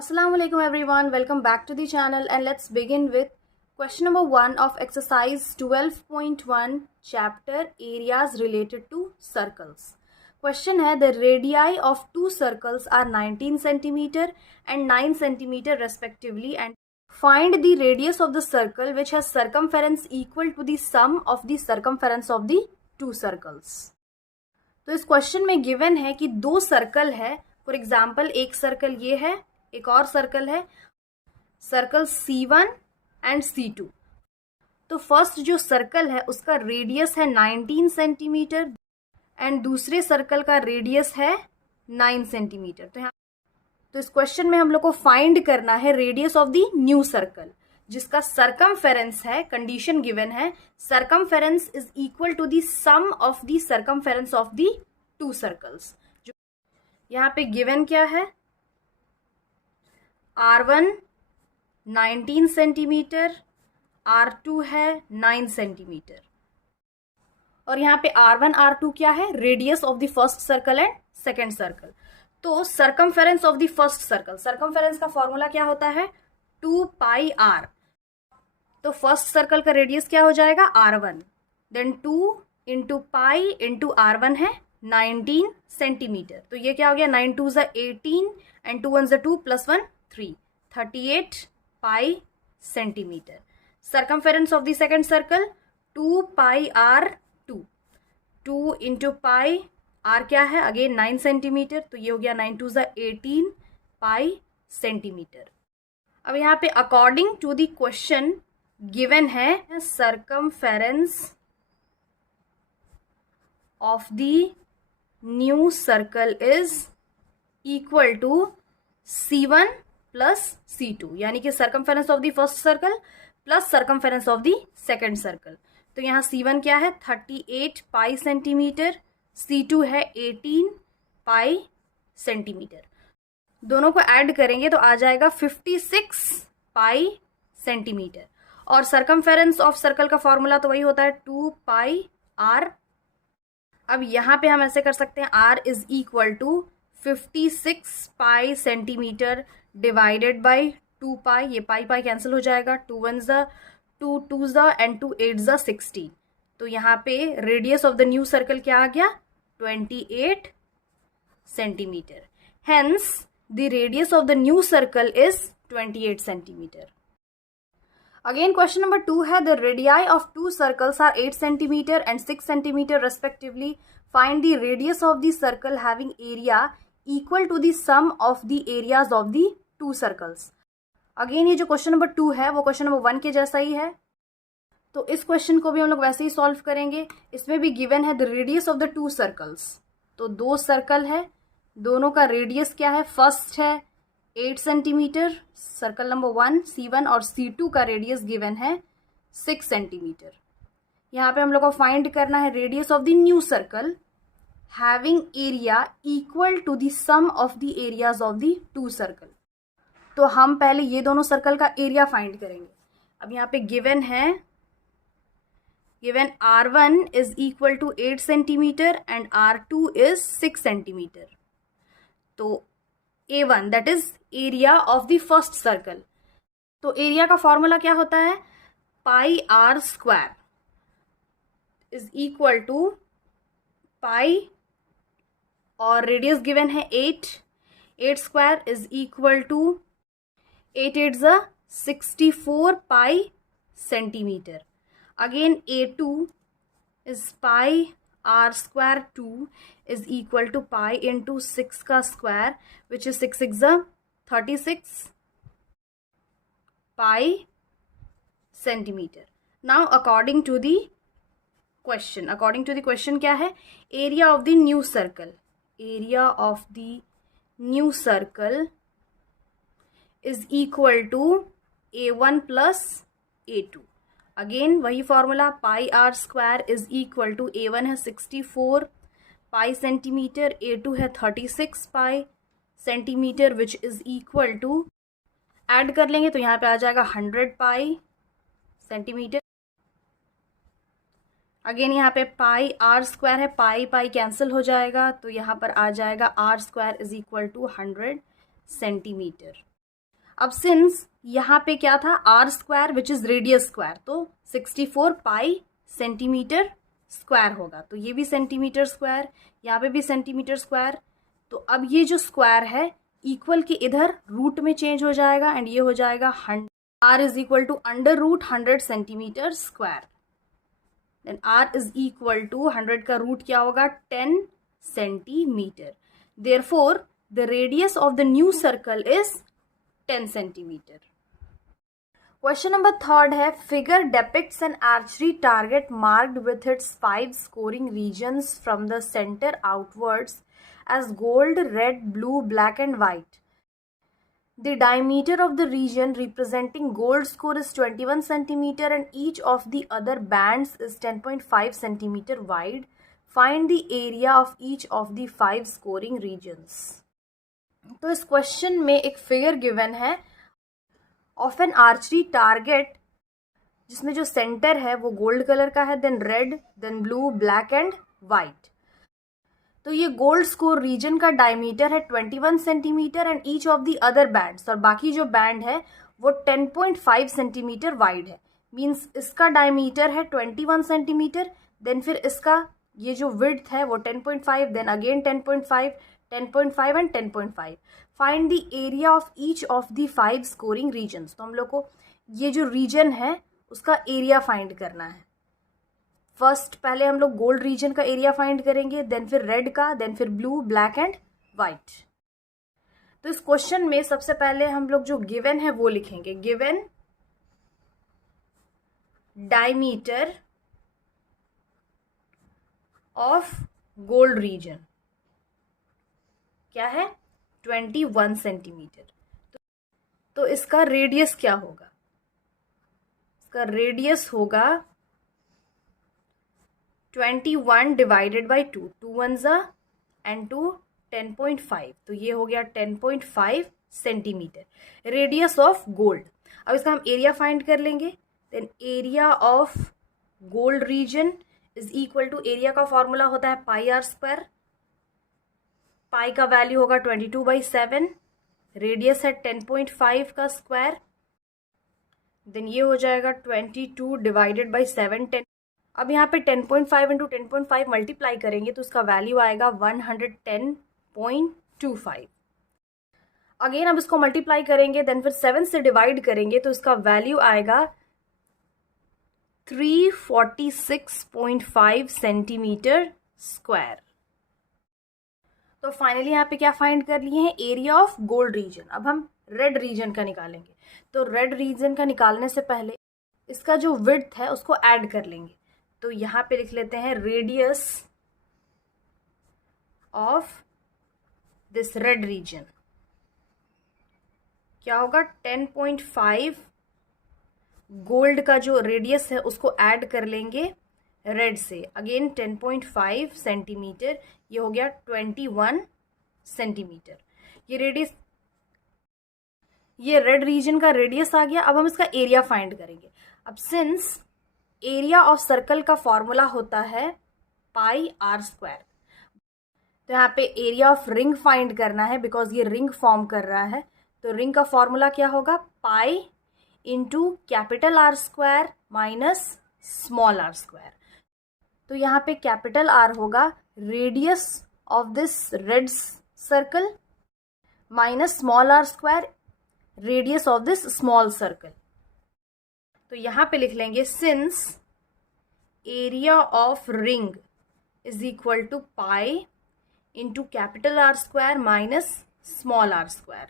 Assalamu alaikum everyone, welcome back to the channel and let's begin with question number 1 of exercise 12.1 chapter areas related to circles. Question है the radii of two circles are 19 centimeter and 9 centimeter respectively and find the radius of the circle which has circumference equal to the sum of the circumference of the two circles. तो इस question में given है कि दो circle है. For example एक circle ये है, एक और सर्कल है, सर्कल C1 एंड C2. तो फर्स्ट जो सर्कल है उसका रेडियस है 19 सेंटीमीटर एंड दूसरे सर्कल का रेडियस है 9 सेंटीमीटर. तो इस क्वेश्चन में हम लोग को फाइंड करना है radius of the new circle जिसका सरकमफेरेंस है. कंडीशन गिवन है circumference is equal to the sum of the circumference of the two circles. जो यहाँ पे गिवन क्या है, R1 19 सेंटीमीटर, R2 है 9 सेंटीमीटर. और यहाँ पे R1 R2 क्या है, radius of the first circle and second circle. तो circumference of the first circle, circumference का फॉर्मूला क्या होता है 2 पाई r. तो फर्स्ट सर्कल का रेडियस क्या हो जाएगा R1, then 2 into pi into R1 है 19 सेंटीमीटर. तो ये क्या हो गया 9 2 ज़ा 18 एंड 2 1 ज़ा 2 plus 1 3, 38 pi centimetre. Circumference of the second circle 2 pi R2, 2 into pi R क्या है अगेन 9 सेंटीमीटर. तो ये हो गया 9 2 ज़ा 18 पाई सेंटीमीटर. अब यहाँ पे according to the question given है circumference of the new circle is equal to C1 plus C2, यानी कि circumference of the first circle plus circumference of the second circle. तो यहाँ C1 क्या है 38 पाई सेंटीमीटर, C2 है 18 पाई सेंटीमीटर. दोनों को ऐड करेंगे तो आ जाएगा 56 पाई सेंटीमीटर. और सरकमफेरेंस ऑफ सर्कल का फॉर्मूला तो वही होता है 2 पाई r. अब यहाँ पे हम ऐसे कर सकते हैं r is equal to 56 pi centimetre divided by 2 pi. ये पाई पाई कैंसिल हो जाएगा, 2 1 ज़ा 2 2 ज़ा एंड 2 8 ज़ा 16. तो यहाँ पे radius of the new circle क्या आ गया 28 centimetre. Hence the radius of the new circle is 28 centimeter. Again question number 2 है the radii of two circles are 8 centimeter and 6 centimeter respectively. Find the radius of the circle having area equal to the sum of the areas of the two circles. Again ये जो question number 2 है वो question number 1 के जैसा ही है. तो इस question को भी हम लोग वैसे ही सॉल्व करेंगे. इसमें भी गिवन है the radius of the two circles. तो दो सर्कल है, दोनों का रेडियस क्या है, फर्स्ट है 8 सेंटीमीटर सर्कल नंबर 1 C1 और C2 का रेडियस गिवन है 6 सेंटीमीटर. यहाँ पे हम लोग को फाइंड करना है radius of the new circle having area equal to the sum of the areas of the two circle. तो हम पहले ये दोनों सर्कल का एरिया फाइंड करेंगे. अब यहाँ पे गिवन है, given R1 is equal to 8 centimetre and R2 is 6 centimetre. तो A1 that is area of the first circle. तो एरिया का फॉर्मूला क्या होता है pi R square is equal to pi और रेडियस गिवन है 8 स्क्वायर इज इक्वल टू 8 8 ज़ा 64 pi centimetre. Again A2 is pi R square 2 is equal to pi into 6 का square which is 6 6 ज़ा 36 pi centimeter. Now according to the question क्या है area of the new circle. Area of the new circle is equal to A1 plus A2. Again वही formula pi R square is equal to A1 है 64 pi centimetre, A2 है 36 pi centimetre which is equal to add कर लेंगे तो यहाँ पे आ जाएगा 100 पाई centimetre. Again यहाँ पे पाई R स्क्वायर है, पाई पाई कैंसिल हो जाएगा तो यहाँ पर आ जाएगा R square is equal to 100 centimetre. अब सिंस यहाँ पे क्या था R square which is radius square, तो 64 पाई सेंटीमीटर स्क्वायर होगा, तो ये भी सेंटीमीटर स्क्वायर, यहाँ पे भी सेंटीमीटर स्क्वायर। तो अब ये जो स्क्वायर है इक्वल के इधर रूट में चेंज हो जाएगा एंड ये हो जाएगा 100, R is equal to under root 100 centimetre square. Then R is equal to 100 का रूट क्या होगा 10 centimetre. Therefore the radius of the new circle is 10 centimetre. Question number 3 है figure depicts an archery target marked with its 5 scoring regions from the center outwards as gold, red, blue, black and white. The diameter of the region representing gold score is 21 centimeter and each of the other bands is 10.5 centimeter wide. Find the area of each of the 5 scoring regions. तो इस question में एक figure given है of an archery target जिसमें जो centre है वो gold colour का है, then red, then blue, black and white. तो ये गोल्ड स्कोर रीजन का डायमीटर है 21 centimetre and each of the other bands, और बाकी जो बैंड है वो 10.5 सेंटीमीटर वाइड है। मींस इसका डायमीटर है 21 सेंटीमीटर, देन फिर इसका ये जो विड्थ है वो 10.5, then again 10.5, 10.5 and 10.5। Find the area of each of the 5 scoring regions. तो हम लोग को ये जो रीजन है उसका एरिया फाइंड करना है। फर्स्ट पहले हम लोग गोल्ड रीजन का एरिया फाइंड करेंगे, देन फिर रेड का, देन फिर ब्लू, ब्लैक एंड वाइट। तो इस क्वेश्चन में सबसे पहले हम लोग जो गिवन है वो लिखेंगे, given diameter of gold reason क्या है 21 सेंटीमीटर। तो इसका रेडियस क्या होगा, इसका रेडियस होगा 21 डिवाइडेड बाई 2, 2 1 एंड 2 10.5, तो ये हो गया 10.5 सेंटीमीटर रेडियस ऑफ गोल्ड। अब इसका हम एरिया फाइंड कर लेंगे, then area of gold region is equal to, area का फॉर्मूला होता है पाई आर स्क्वायर, पाई का वैल्यू होगा 22/7, रेडियस है 10.5 का स्क्वायर, देन ये हो जाएगा 22 डिवाइडेड बाई 7, 10। अब यहाँ पे 10.5 इंटू 10.5 मल्टीप्लाई करेंगे तो उसका वैल्यू आएगा 110.25। अगेन अब इसको मल्टीप्लाई करेंगे, देन फिर 7 से डिवाइड करेंगे तो इसका वैल्यू आएगा 346.5 सेंटीमीटर स्क्वायर। तो फाइनली यहाँ पे क्या फाइंड कर लिए हैं, एरिया ऑफ गोल्ड रीजन। अब हम रेड रीजन का निकालेंगे, तो रेड रीजन का निकालने से पहले इसका जो विड्थ है उसको ऐड कर लेंगे। तो यहाँ पे लिख लेते हैं radius of this red region क्या होगा 10.5, गोल्ड का जो रेडियस है उसको ऐड कर लेंगे रेड से, अगेन 10.5 सेंटीमीटर, ये हो गया 21 सेंटीमीटर। ये रेडियस, ये रेड रीजन का रेडियस आ गया। अब हम इसका एरिया फाइंड करेंगे। अब सिंस एरिया ऑफ सर्कल का फॉर्मूला होता है पाई आर स्क्वायर, तो यहाँ पे एरिया ऑफ रिंग फाइंड करना है बिकॉज ये रिंग फॉर्म कर रहा है। तो रिंग का फॉर्मूला क्या होगा, pi into capital R square minus small R square. तो यहाँ पे कैपिटल आर होगा radius of this red circle minus small R square radius of this small circle. तो यहाँ पे लिख लेंगे since area of ring is equal to pi into capital R square minus small R square,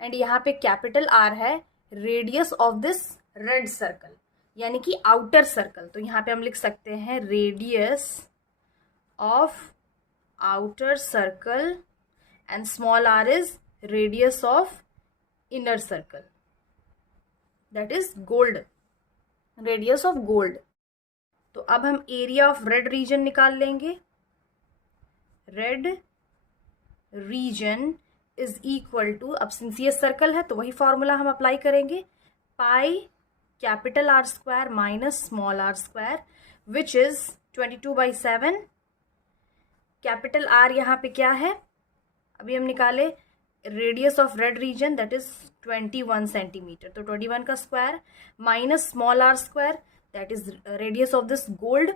and यहाँ पे capital R है radius of this red circle यानी कि आउटर सर्कल। तो यहाँ पे हम लिख सकते हैं radius of outer circle and small R is radius of inner circle, that is gold, radius of gold. तो अब हम एरिया ऑफ रेड रीजन निकाल लेंगे। Red region is equal to, अब सिंस ये सर्कल है तो वही फॉर्मूला हम अप्लाई करेंगे, pi capital R square minus small R square which is 22/7। Capital R यहाँ पे क्या है, अभी हम निकाले radius of red reason that is 21 centimetre, तो 21 का square minus small R square that is radius of this gold,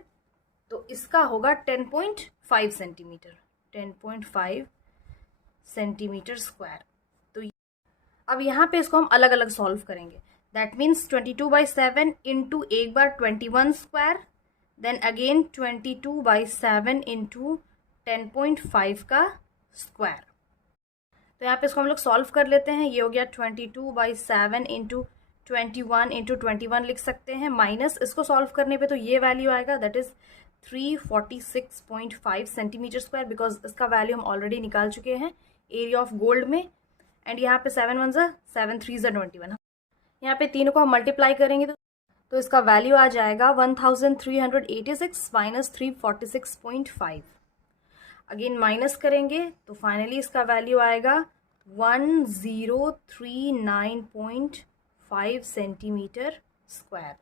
तो इसका होगा 10.5 सेंटीमीटर, 10.5 सेंटीमीटर स्क्वायर। तो अब यहाँ पे इसको हम अलग अलग सॉल्व करेंगे, दैट मीन्स 22/7 इंटू एक बार 21 स्क्वायर, देन अगेन 22/7 इंटू 10.5 का स्क्वायर। तो यहाँ पे इसको हम लोग सॉल्व कर लेते हैं, ये हो गया 22/7 इंटू 21 लिख सकते हैं, माइनस इसको सॉल्व करने पे तो ये वैल्यू आएगा that is 346.5 centimetre square, because इसका वैल्यू हम ऑलरेडी निकाल चुके हैं एरिया ऑफ गोल्ड में। एंड यहाँ पे 7 1 7 3 21, यहाँ पे तीनों को हम मल्टीप्लाई करेंगे तो इसका वैल्यू आ जाएगा 1386 माइनस 346.5। अगेन माइनस करेंगे तो फाइनली इसका वैल्यू आएगा 1039.5 सेंटीमीटर स्क्वायर।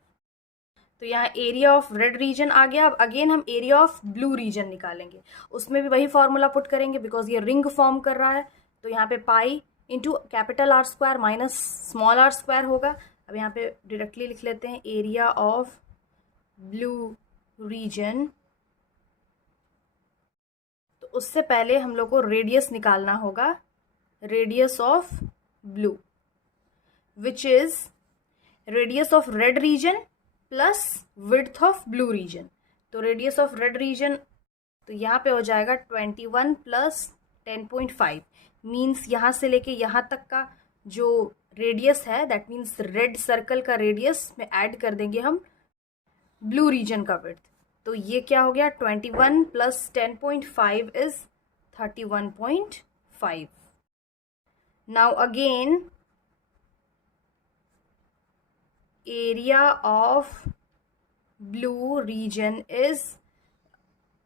तो यहाँ एरिया ऑफ रेड रीजन आ गया। अब अगेन हम एरिया ऑफ ब्लू रीजन निकालेंगे, उसमें भी वही फॉर्मूला पुट करेंगे बिकॉज ये रिंग फॉर्म कर रहा है, तो यहाँ पे pi into capital R square minus small R square होगा। अब यहाँ पे डायरेक्टली लिख लेते हैं एरिया ऑफ ब्लू रीजन, तो उससे पहले हम लोग को रेडियस निकालना होगा, radius of blue which is radius of red region plus width of blue region. तो रेडियस ऑफ रेड रीजन तो यहाँ पे हो जाएगा 21 प्लस 10.5, मीन्स यहाँ से लेके यहाँ तक का जो रेडियस है दैट मीन्स रेड सर्कल का रेडियस में ऐड कर देंगे हम ब्लू रीजन का विड्थ। तो ये क्या हो गया 21 plus 10.5 is 31.5। Now again area of blue region is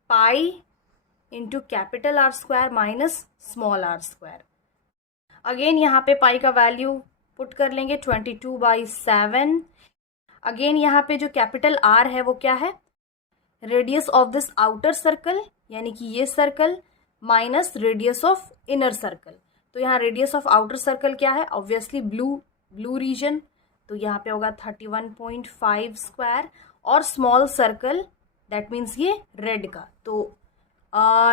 pi into capital R square minus small r square। Again यहाँ पे पाई का वैल्यू पुट कर लेंगे 22/7। अगेन यहाँ पे जो कैपिटल R है वो क्या है, radius of this outer circle यानी कि ये circle minus radius of inner circle. तो यहाँ रेडियस ऑफ आउटर सर्कल क्या है, ऑब्वियसली ब्लू रीजन, तो यहाँ पे होगा 31.5 स्क्वायर, और स्मॉल सर्कल दैट मीन्स ये रेड का, तो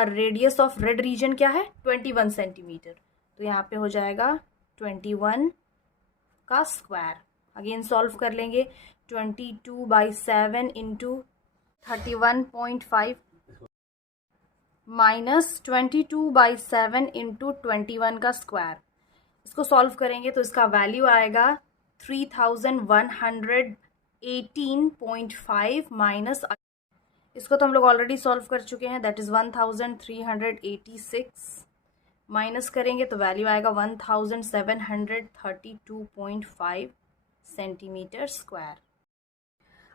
रेडियस ऑफ रेड रीजन क्या है 21 सेंटीमीटर, तो यहाँ पे हो जाएगा 21 का स्क्वायर। अगेन सॉल्व कर लेंगे 22/7 इंटू 31.5 माइनस 22/7 इंटू 21 का स्क्वायर। इसको सॉल्व करेंगे तो इसका वैल्यू आएगा 3118.5 माइनस, इसको तो हम लोग ऑलरेडी सॉल्व कर चुके हैं दैट इज 1386, माइनस करेंगे तो वैल्यू आएगा 1732.5 सेंटीमीटर स्क्वायर।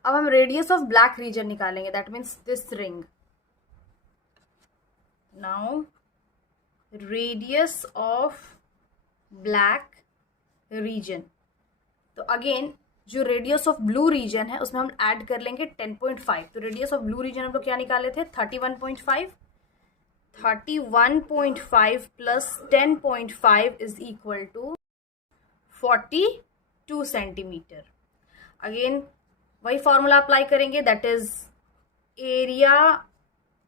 अब हम रेडियस ऑफ ब्लैक रीजन निकालेंगे that means this ring. Now radius of black reason, तो अगेन जो रेडियस ऑफ ब्लू रीजन है उसमें हम ऐड कर लेंगे 10.5। तो रेडियस ऑफ ब्लू रीजन हम लोग क्या निकाले थे 31.5, 31.5 plus 10.5 is equal to 42 centimetre. Again वही फॉर्मूला अप्लाई करेंगे that is area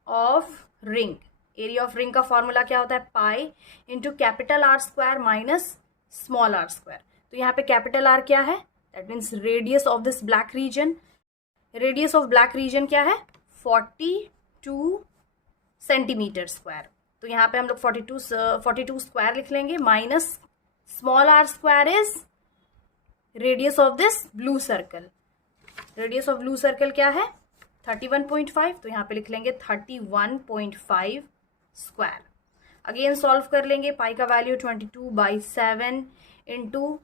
of ring. Area of ring का फॉर्मूला क्या होता है, pi into capital R square minus small R square. तो यहाँ पे कैपिटल आर क्या है, that means radius of this black region. Radius of black region क्या है 42 सेंटीमीटर स्क्वायर, तो यहाँ पे हम लोग 42 स्क्वायर लिख लेंगे minus small R square is radius of this blue circle. Radius of blue circle क्या है 31.5, तो यहाँ पे लिख लेंगे 31.5 स्क्वायर। अगेन सॉल्व कर लेंगे, पाई का वैल्यू 22/7 इंटू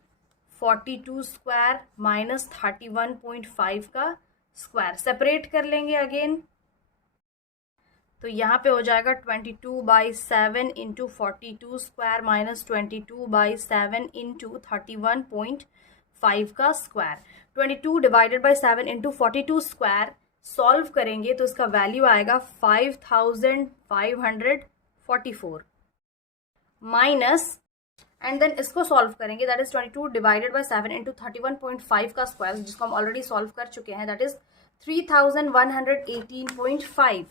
42 स्क्वायर माइनस 31.5 का स्क्वायर, सेपरेट कर लेंगे अगेन, तो यहाँ पे हो जाएगा 22/7 इंटू 42 स्क्वायर माइनस 22/7 इंटू 31.5 का square. 22 divided by 7 into 42 square solve करेंगे तो इसका वैल्यू आएगा 5544 माइनस एंड देन इसको सॉल्व करेंगे, that is 22 divided by 7 into 31.5 का स्क्वायर, जिसको हम ऑलरेडी सॉल्व कर चुके हैं, दैट इज 3118.5।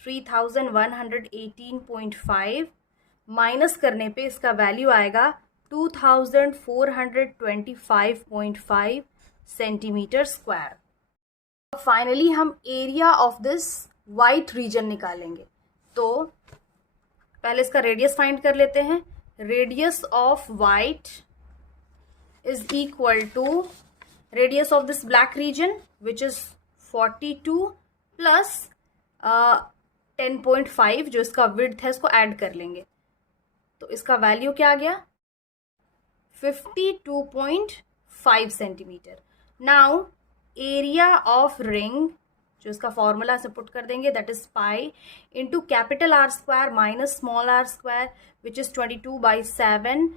3118.5 माइनस करने पे इसका वैल्यू आएगा 2425.5 सेंटीमीटर स्क्वायर। फाइनली हम area of this white region निकालेंगे। तो पहले इसका रेडियस फाइंड कर लेते हैं। Radius of white is equal to radius of this black region which is 42 plus 10.5 जो इसका विड्थ है, इसको ऐड कर लेंगे। तो इसका वैल्यू क्या आ गया? 52.5 centimetre. Now area of ring, जो इसका फॉर्मूला से पुट कर देंगे, that is pi into capital R square minus small R square which is 22/7।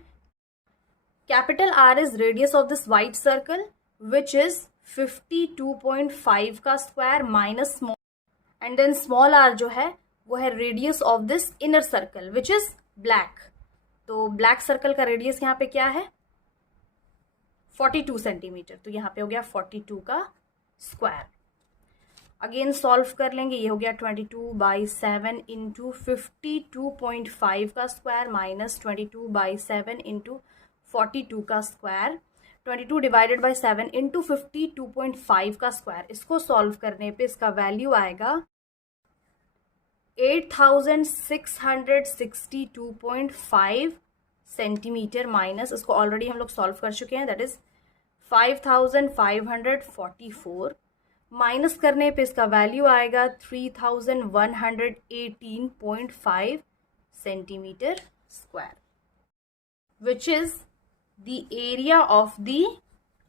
Capital R is radius of this white circle which is 52.5 का square minus small, and then small R जो है वो है radius of this inner circle which is black. तो black circle का radius यहाँ पे क्या है? 42 सेंटीमीटर। तो यहाँ पे हो गया 42 का स्क्वायर। अगेन सॉल्व कर लेंगे, ये हो गया 22/7 इंटू 52.5 का स्क्वायर माइनस 22/7 इंटू 42 का स्क्वायर। 22 डिवाइडेड बाई 7 इंटू 52.5 का स्क्वायर। इसको सॉल्व करने पे इसका वैल्यू आएगा 8662.5 सेंटीमीटर माइनस, इसको ऑलरेडी हम लोग सॉल्व कर चुके हैं, दैट इज 5544 माइनस करने पे इसका वैल्यू आएगा 3118.5 centimetre square which is the area of the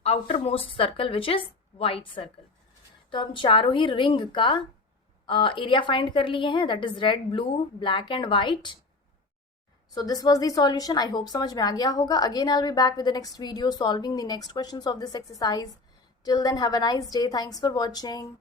outermost circle which is white circle. तो हम चारों ही रिंग का एरिया फाइंड कर लिए हैं, that is red, blue, black and white. So this was the solution. I hope समझ में आ गया होगा। Again I will be back with the next video solving the next questions of this exercise. Till then have a nice day. Thanks for watching.